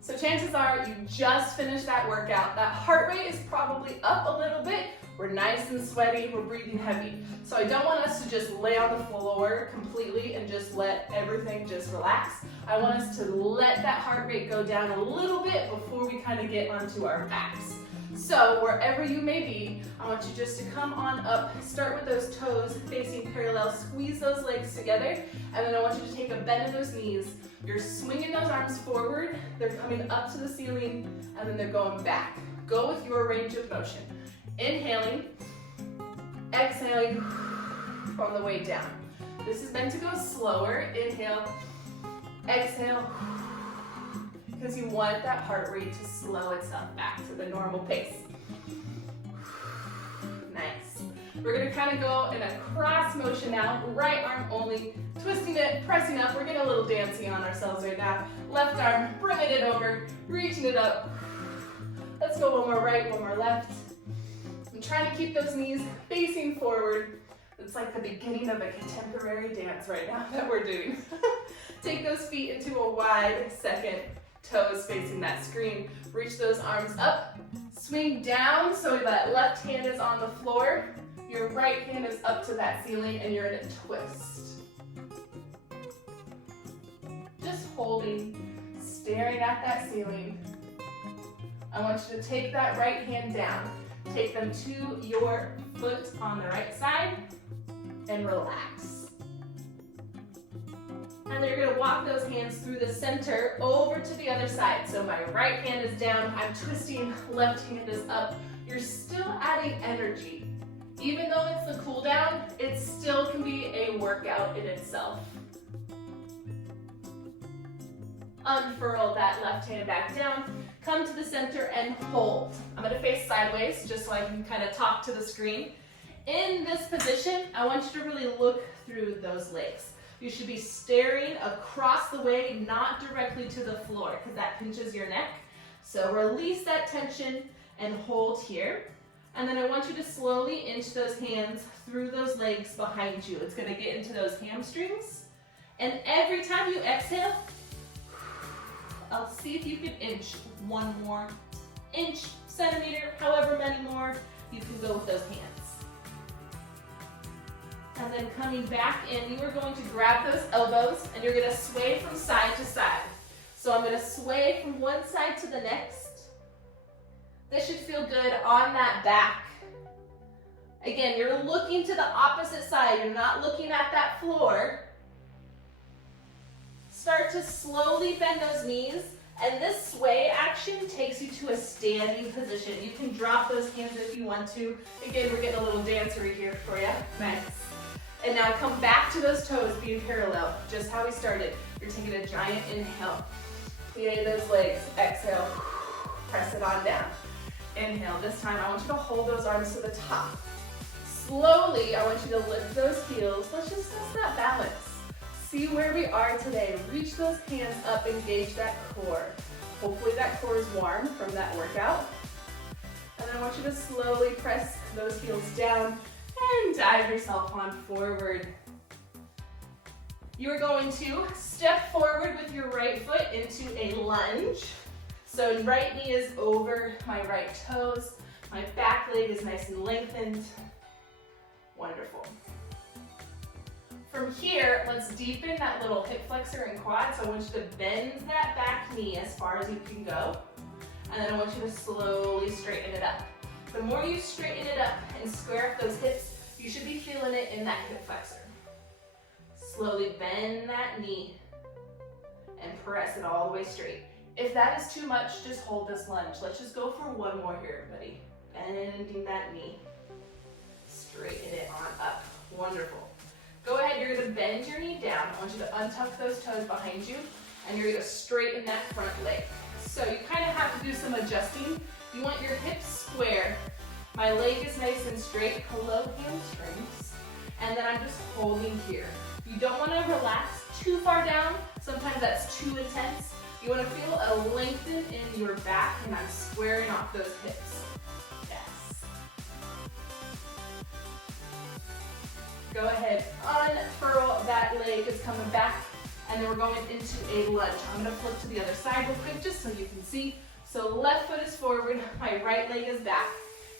So chances are you just finished that workout. That heart rate is probably up a little bit. We're nice and sweaty, we're breathing heavy. So I don't want us to just lay on the floor completely and just let everything just relax. I want us to let that heart rate go down a little bit before we kind of get onto our backs. So wherever you may be, I want you just to come on up, start with those toes facing parallel, squeeze those legs together, and then I want you to take a bend of those knees. You're swinging those arms forward, they're coming up to the ceiling, and then they're going back. Go with your range of motion. Inhaling, exhaling on the way down. This is meant to go slower. Inhale, exhale, because you want that heart rate to slow itself back to the normal pace. Nice. We're gonna kind of go in a cross motion now, right arm only, twisting it, pressing up. We're getting a little dancey on ourselves right now. Left arm, bringing it over, reaching it up. Let's go one more right, one more left. I'm trying to keep those knees facing forward. It's like the beginning of a contemporary dance right now that we're doing. Take those feet into a wide second, toes facing that screen. Reach those arms up, swing down so that left hand is on the floor. Your right hand is up to that ceiling and you're in a twist. Just holding, staring at that ceiling. I want you to take that right hand down. Take them to your foot on the right side and relax. And then you're gonna walk those hands through the center over to the other side. So my right hand is down, I'm twisting, left hand is up. You're still adding energy. Even though it's the cool down, it still can be a workout in itself. Unfurl that left hand back down. Come to the center and hold. I'm gonna face sideways just so I can kind of talk to the screen. In this position, I want you to really look through those legs. You should be staring across the way, not directly to the floor, because that pinches your neck. So release that tension and hold here. And then I want you to slowly inch those hands through those legs behind you. It's gonna get into those hamstrings. And every time you exhale, I'll see if you can inch one more inch, centimeter, however many more you can go with those hands. And then coming back in, you are going to grab those elbows and you're gonna sway from side to side. So I'm gonna sway from one side to the next. This should feel good on that back. Again, you're looking to the opposite side. You're not looking at that floor. Start to slowly bend those knees, and this sway action takes you to a standing position. You can drop those hands if you want to. Again, we're getting a little dancery here for you. Nice. And now come back to those toes being parallel, just how we started. You're taking a giant inhale. Plie those legs. Exhale. Press it on down. Inhale. This time, I want you to hold those arms to the top. Slowly, I want you to lift those heels. Let's just test that balance. See where we are today. Reach those hands up, engage that core. Hopefully that core is warm from that workout. And then I want you to slowly press those heels down and dive yourself on forward. You are going to step forward with your right foot into a lunge. So right knee is over my right toes. My back leg is nice and lengthened. Wonderful. From here, let's deepen that little hip flexor and quad. So I want you to bend that back knee as far as you can go. And then I want you to slowly straighten it up. The more you straighten it up and square up those hips, you should be feeling it in that hip flexor. Slowly bend that knee and press it all the way straight. If that is too much, just hold this lunge. Let's just go for one more here, everybody. Bending that knee. Straighten it on up. Wonderful. Go ahead, you're gonna bend your knee down. I want you to untuck those toes behind you, and you're gonna straighten that front leg. So you kind of have to do some adjusting. You want your hips square. My leg is nice and straight. Hello, hamstrings. And then I'm just holding here. You don't want to relax too far down. Sometimes that's too intense. You want to feel a lengthen in your back, and I'm squaring off those hips. Yes. Go ahead, unfurl that leg. It's coming back and then we're going into a lunge. I'm gonna flip to the other side real quick just so you can see. So left foot is forward, my right leg is back,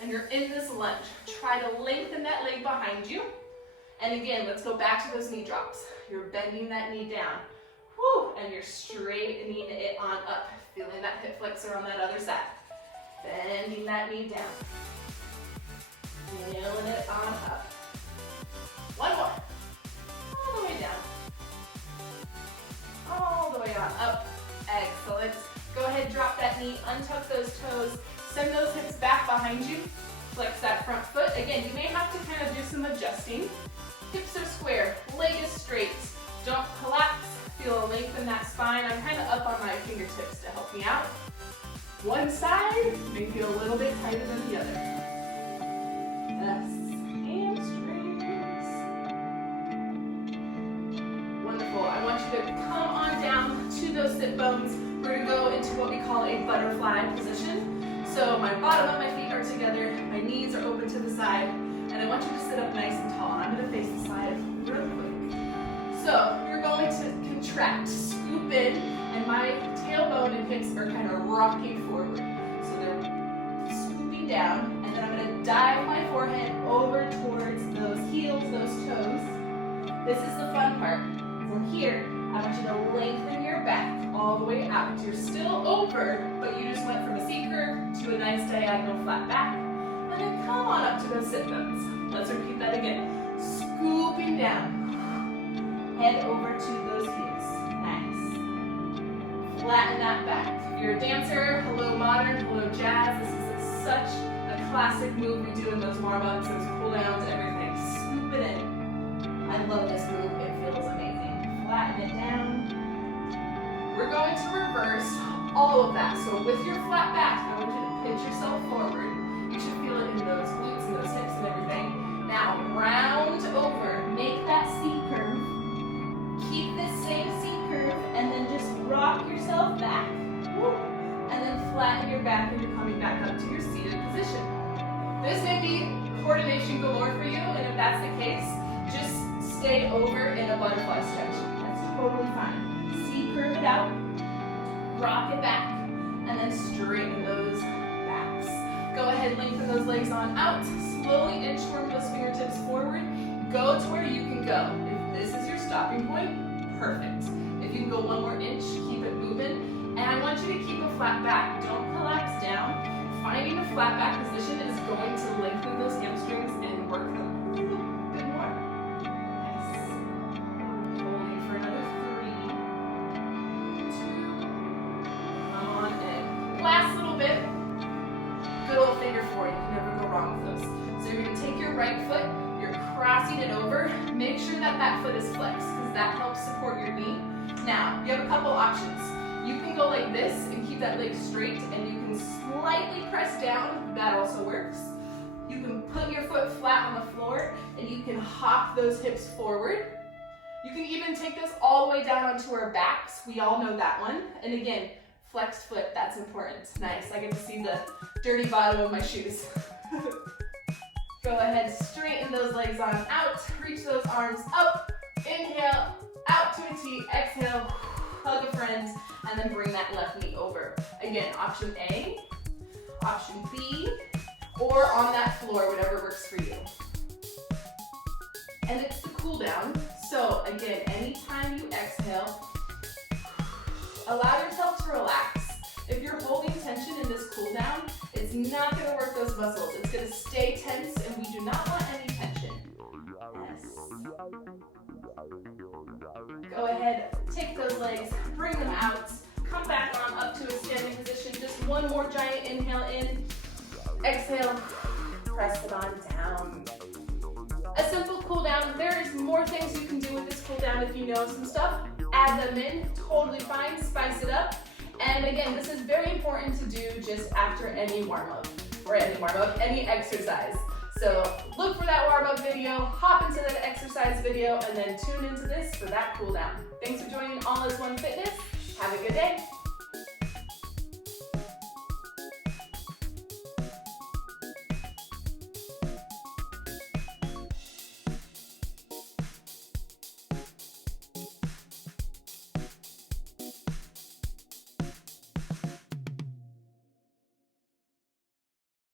and you're in this lunge. Try to lengthen that leg behind you. And again, let's go back to those knee drops. You're bending that knee down. Whew, and you're straightening it on up. Feeling that hip flexor on that other side. Bending that knee down. Feeling it on up. One more. All the way down. All the way on up. Excellent. Go ahead, drop that knee, untuck those toes, send those hips back behind you. Flex that front foot. Again, you may have to kind of do some adjusting. Hips are square, leg is straight. Don't collapse. Feel a length in that spine. I'm kind of up on my fingertips to help me out. One side may feel a little bit tighter than the other. Yes, hamstrings. Wonderful. I want you to come on down to those sit bones. We're going to go into what we call a butterfly position. So my bottom of my feet are together, my knees are open to the side, and I want you to sit up nice and tall. I'm going to face the side real quick. So you're going to contract, scoop in, and my tailbone and hips are kind of rocking forward. So they're scooping down, and then I'm going to dive my forehead over towards those heels, those toes. This is the fun part. From here, I want you to lengthen your back all the way out. You're still over, but you just went from a C curve to a nice diagonal flat back. And then come on up to those sit bones. Let's repeat that again. Scooping down. Head over to those heels. Nice. Flatten that back. If you're a dancer, hello modern, hello jazz. This is such a classic move we do in those warm-ups, those cool-downs, everything. Scoop it in. I love this move. It feels amazing. Flatten it down. We're going to reverse all of that. So with your flat back, I want you to pitch yourself forward. You should feel it in those glutes and those hips and everything. Now round over. Make that C curve. Keep this same C curve and then just rock yourself back. Woo. And then flatten your back and you're coming back up to your seated position. This may be coordination galore for you, and if that's the case, just stay over in a butterfly stretch. That's totally fine. C curve it out, rock it back, and then straighten those backs. Go ahead, lengthen those legs on out. Slowly inchworm those fingertips forward. Go to where you can go. If this is your stopping point, perfect. If you can go one more inch, keep it moving. And I want you to keep a flat back. Don't collapse down. Finding a flat back position is going to lengthen those hamstrings and work a little bit more. Nice. Holding for another 3, 2, come on in. Last little bit. Good old finger four. You can never go wrong with those. So you're going to take your right foot, you're crossing it over. Make sure that that foot is flexed because that helps support your knee. Now, you have a couple options. You can go like this and keep that leg straight, and you can slightly press down. That also works. You can put your foot flat on the floor, and you can hop those hips forward. You can even take this all the way down onto our backs. We all know that one. And again, flexed foot, that's important. Nice, I get to see the dirty bottom of my shoes. Go ahead, straighten those legs on out, reach those arms up, inhale, out to a T, exhale, hug a friend, and then bring that left knee over. Again, option A, option B, or on that floor, whatever works for you. And it's the cool down. So again, anytime you exhale, allow yourself to relax. If you're holding tension in this cool down, it's not going to work those muscles. It's going to stay tense, and we do not want any tension. Yes. Go ahead, take those legs, bring them out, come back on up to a standing position. Just one more giant inhale in, exhale, press it on down. A simple cool down. There is more things you can do with this cool down if you know some stuff. Add them in, totally fine, spice it up. And again, this is very important to do just after any warm-up, or any exercise. So look for that warm-up video, hop into that exercise video, and then tune into this for that cool down. Thanks for joining All.is.one.Fitness. Have a good day.